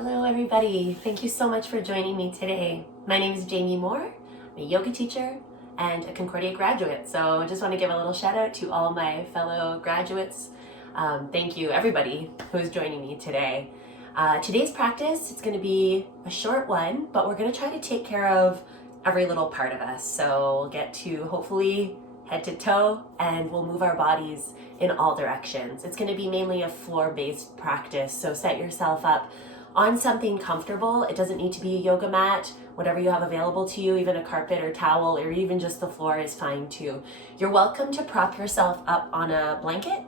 Hello everybody, thank you so much for joining me today. My name is Jaime Moar, I'm a yoga teacher and a Concordia graduate. So I just want to give a little shout out to all my fellow graduates. Thank you everybody who's joining me today. Today's practice, it's going to be a short one, but we're going to try to take care of every little part of us. So we'll get to hopefully head to toe and we'll move our bodies in all directions. It's going to be mainly a floor-based practice, so set yourself up on something comfortable. It doesn't need to be a yoga mat. Whatever you have available to you, even a carpet or towel or even just the floor is fine too. You're welcome to prop yourself up on a blanket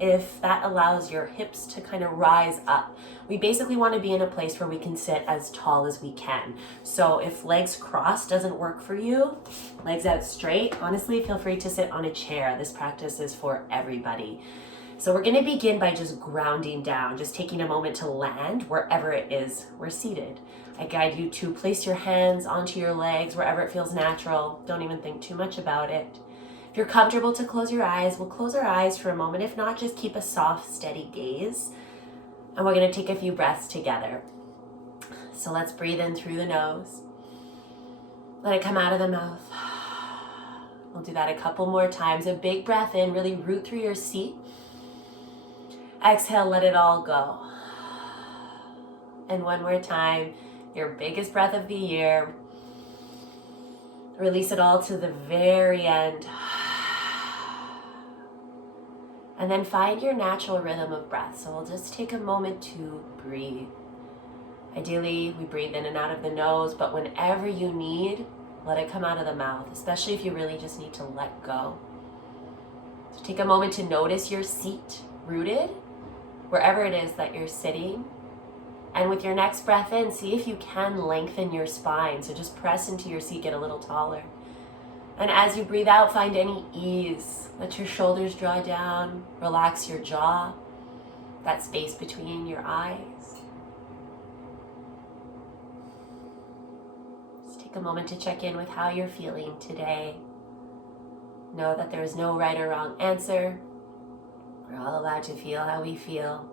if that allows your hips to kind of rise up. We basically want to be in a place where we can sit as tall as we can. So if legs crossed doesn't work for you, legs out straight, honestly, feel free to sit on a chair. This practice is for everybody. So we're going to begin by just grounding down, just taking a moment to land wherever it is we're seated. I guide you to place your hands onto your legs wherever it feels natural. Don't even think too much about it. If you're comfortable to close your eyes, we'll close our eyes for a moment. If not, just keep a soft, steady gaze. And we're going to take a few breaths together. So let's breathe in through the nose. Let it come out of the mouth. We'll do that a couple more times. A big breath in, really root through your seat. Exhale, let it all go. And one more time, your biggest breath of the year. Release it all to the very end. And then find your natural rhythm of breath. So we'll just take a moment to breathe. Ideally, we breathe in and out of the nose, but whenever you need, let it come out of the mouth, especially if you really just need to let go. So take a moment to notice your seat rooted, wherever it is that you're sitting. And with your next breath in, see if you can lengthen your spine. So just press into your seat, get a little taller. And as you breathe out, find any ease. Let your shoulders draw down, relax your jaw, that space between your eyes. Just take a moment to check in with how you're feeling today. Know that there is no right or wrong answer. We're all allowed to feel how we feel.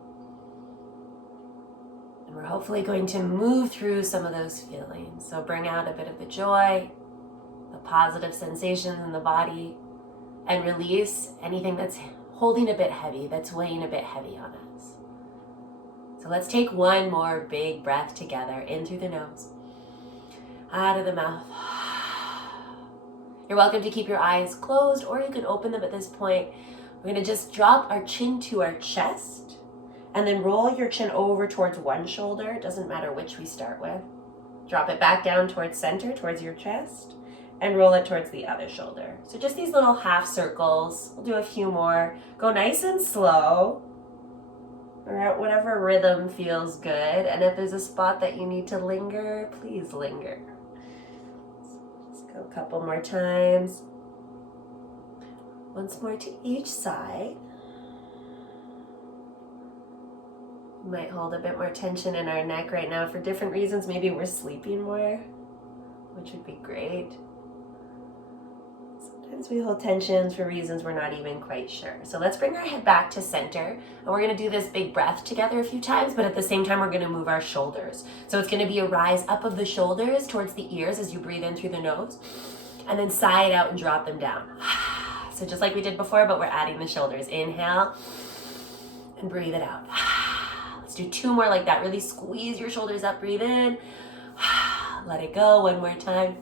And we're hopefully going to move through some of those feelings. So bring out a bit of the joy, the positive sensations in the body, and release anything that's holding a bit heavy, that's weighing a bit heavy on us. So let's take one more big breath together, in through the nose, out of the mouth. You're welcome to keep your eyes closed, or you can open them at this point. We're going to just drop our chin to our chest and then roll your chin over towards one shoulder. It doesn't matter which we start with. Drop it back down towards center, towards your chest, and roll it towards the other shoulder. So just these little half circles. We'll do a few more. Go nice and slow, or at whatever rhythm feels good. And if there's a spot that you need to linger, please linger. Let's go a couple more times. Once more to each side. We might hold a bit more tension in our neck right now for different reasons. Maybe we're sleeping more, which would be great. Sometimes we hold tensions for reasons we're not even quite sure. So let's bring our head back to center. And we're going to do this big breath together a few times, but at the same time, we're going to move our shoulders. So it's going to be a rise up of the shoulders towards the ears as you breathe in through the nose, and then sigh it out and drop them down. So just like we did before, but we're adding the shoulders. Inhale and breathe it out. Let's do two more like that. Really squeeze your shoulders up, breathe in. Let it go, one more time.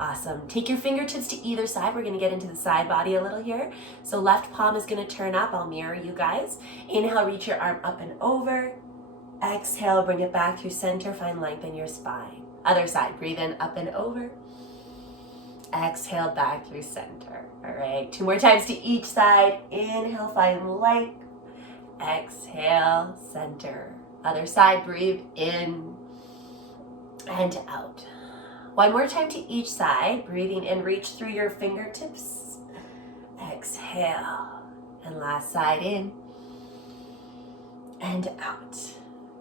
Awesome. Take your fingertips to either side. We're gonna get into the side body a little here. So left palm is gonna turn up. I'll mirror you guys. Inhale, reach your arm up and over. Exhale, bring it back through center. Find length in your spine. Other side, breathe in, up and over. Exhale, back through center. All right, two more times to each side. Inhale, find length. Exhale, center. Other side, breathe in and out. One more time to each side. Breathing in, reach through your fingertips. Exhale. And last side, in and out.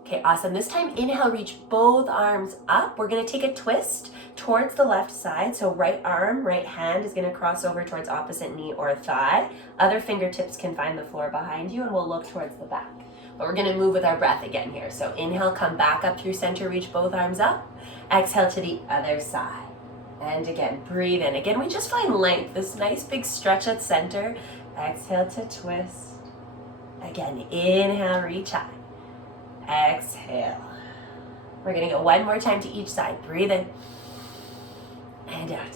Okay, awesome. This time, inhale, reach both arms up. We're gonna take a twist towards the left side. So right arm, right hand is gonna cross over towards opposite knee or thigh. Other fingertips can find the floor behind you, and we'll look towards the back. but we're gonna move with our breath again here. So inhale, come back up through center, reach both arms up. Exhale to the other side. And again, breathe in. Again, we just find length, this nice big stretch at center. Exhale to twist. Again, inhale, reach high. Exhale. We're gonna go one more time to each side. Breathe in and out.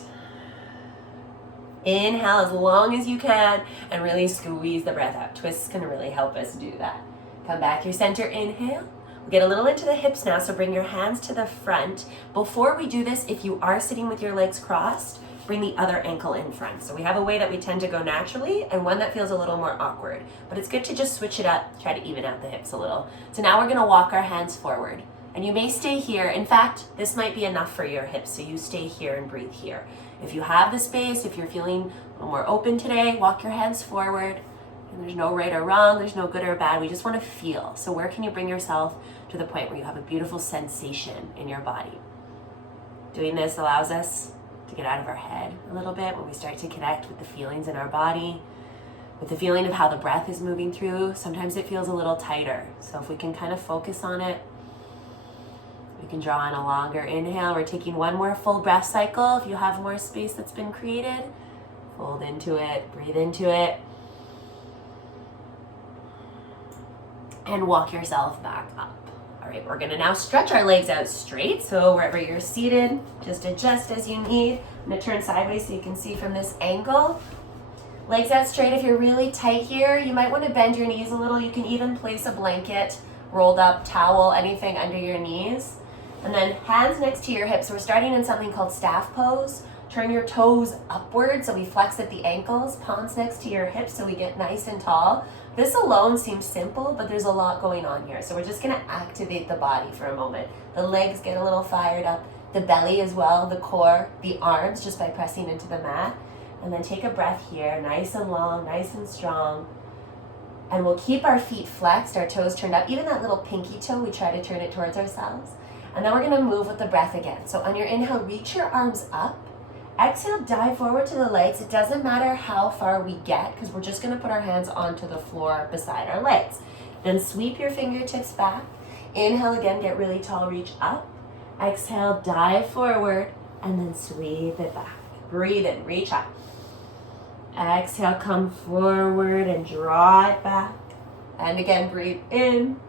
Inhale as long as you can and really squeeze the breath out. Twists can really help us do that. Come back through center, inhale. We'll get a little into the hips now, so bring your hands to the front. Before we do this, if you are sitting with your legs crossed, bring the other ankle in front. So we have a way that we tend to go naturally and one that feels a little more awkward. But it's good to just switch it up, try to even out the hips a little. So now we're gonna walk our hands forward. And you may stay here. In fact, this might be enough for your hips, so you stay here and breathe here. If you have the space, if you're feeling a little more open today, walk your hands forward. And there's no right or wrong, there's no good or bad, we just wanna feel. So where can you bring yourself to the point where you have a beautiful sensation in your body? Doing this allows us to get out of our head a little bit when we start to connect with the feelings in our body, with the feeling of how the breath is moving through. Sometimes it feels a little tighter. So if we can kind of focus on it, we can draw in a longer inhale. We're taking one more full breath cycle. If you have more space that's been created, fold into it, breathe into it, and walk yourself back up. All right, we're gonna now stretch our legs out straight. So wherever you're seated, just adjust as you need. I'm gonna turn sideways so you can see from this angle. Legs out straight. If you're really tight here, you might wanna bend your knees a little. You can even place a blanket, rolled up towel, anything under your knees. And then hands next to your hips. We're starting in something called staff pose. Turn your toes upward so we flex at the ankles. Palms next to your hips so we get nice and tall. This alone seems simple, but there's a lot going on here. So we're just gonna activate the body for a moment. The legs get a little fired up, the belly as well, the core, the arms, just by pressing into the mat. And then take a breath here, nice and long, nice and strong. And we'll keep our feet flexed, our toes turned up. Even that little pinky toe, we try to turn it towards ourselves. And then we're gonna move with the breath again. So on your inhale, reach your arms up. Exhale, dive forward to the legs. It doesn't matter how far we get because we're just gonna put our hands onto the floor beside our legs. Then sweep your fingertips back. Inhale again, get really tall, reach up. Exhale, dive forward, and then sweep it back. Breathe in, reach up. Exhale, come forward and draw it back. And again, breathe in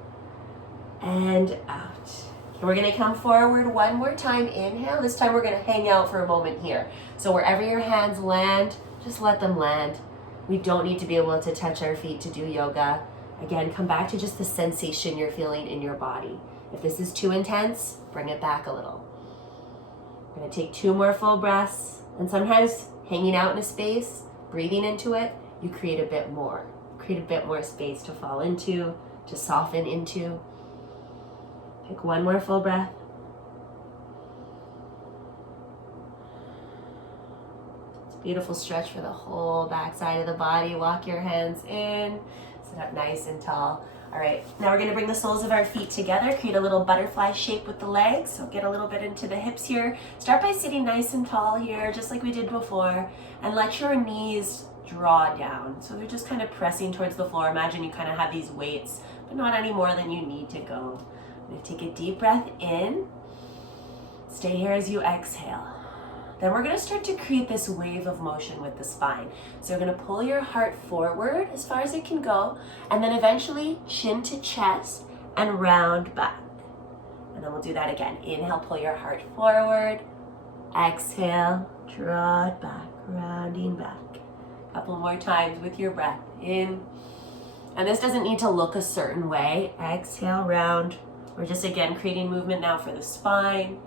and out. We're gonna come forward one more time, inhale. This time we're gonna hang out for a moment here. So wherever your hands land, just let them land. We don't need to be able to touch our feet to do yoga. Again, come back to just the sensation you're feeling in your body. If this is too intense, bring it back a little. We're gonna take 2 more full breaths. And sometimes hanging out in a space, breathing into it, you create a bit more. Create a bit more space to fall into, to soften into. Take 1 more full breath. It's a beautiful stretch for the whole back side of the body. Walk your hands in, sit up nice and tall. All right, now we're gonna bring the soles of our feet together, create a little butterfly shape with the legs. So get a little bit into the hips here. Start by sitting nice and tall here, just like we did before, and let your knees draw down. So they're just kind of pressing towards the floor. Imagine you kind of have these weights, but not any more than you need to go. Take a deep breath in. Stay here as you exhale. Then we're gonna start to create this wave of motion with the spine. So you're gonna pull your heart forward as far as it can go, and then eventually chin to chest and round back. And then we'll do that again. Inhale, pull your heart forward. Exhale, draw it back, rounding back. A couple more times with your breath in. And this doesn't need to look a certain way. Exhale, round. We're just again creating movement now for the spine,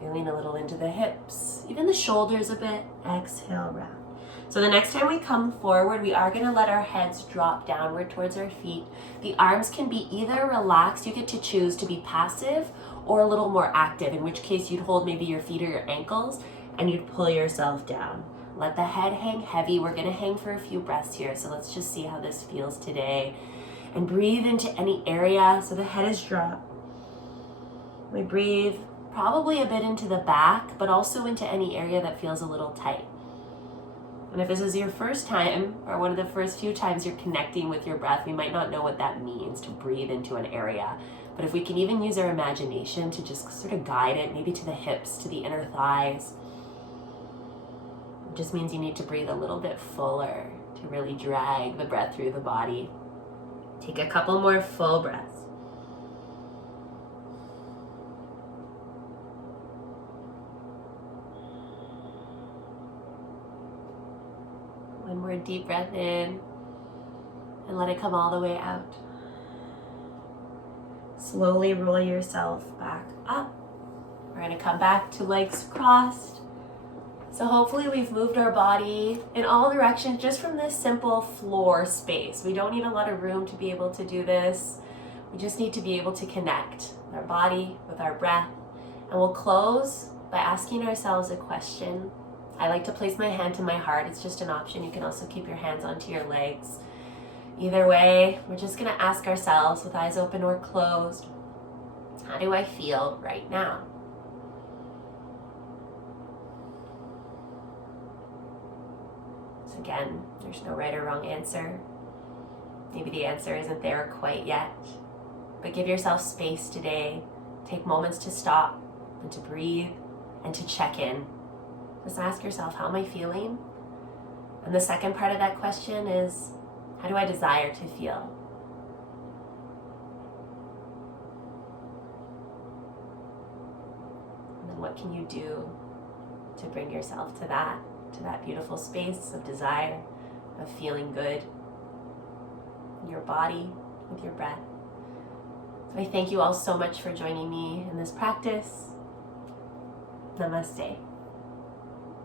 feeling a little into the hips, even the shoulders a bit. Exhale, round. So the next time we come forward, we are gonna let our heads drop downward towards our feet. The arms can be either relaxed, you get to choose to be passive, or a little more active, in which case you'd hold maybe your feet or your ankles and you'd pull yourself down. Let the head hang heavy. We're gonna hang for a few breaths here, so let's just see how this feels today. And breathe into any area, so the head is dropped. We breathe probably a bit into the back, but also into any area that feels a little tight. And if this is your first time, or one of the first few times you're connecting with your breath, we might not know what that means to breathe into an area. But if we can even use our imagination to just sort of guide it, maybe to the hips, to the inner thighs, it just means you need to breathe a little bit fuller to really drag the breath through the body. Take a couple more full breaths. One more deep breath in and let it come all the way out. Slowly roll yourself back up. We're going to come back to legs crossed. So hopefully we've moved our body in all directions just from this simple floor space. We don't need a lot of room to be able to do this. We just need to be able to connect with our body, with our breath. And we'll close by asking ourselves a question. I like to place my hand to my heart. It's just an option. You can also keep your hands onto your legs. Either way, we're just going to ask ourselves with eyes open or closed, how do I feel right now? So again, there's no right or wrong answer. Maybe the answer isn't there quite yet, but give yourself space today. Take moments to stop and to breathe and to check in. Just ask yourself, how am I feeling? And the second part of that question is, how do I desire to feel? And then what can you do to bring yourself to that beautiful space of desire, of feeling good in your body, with your breath? So I thank you all so much for joining me in this practice. Namaste.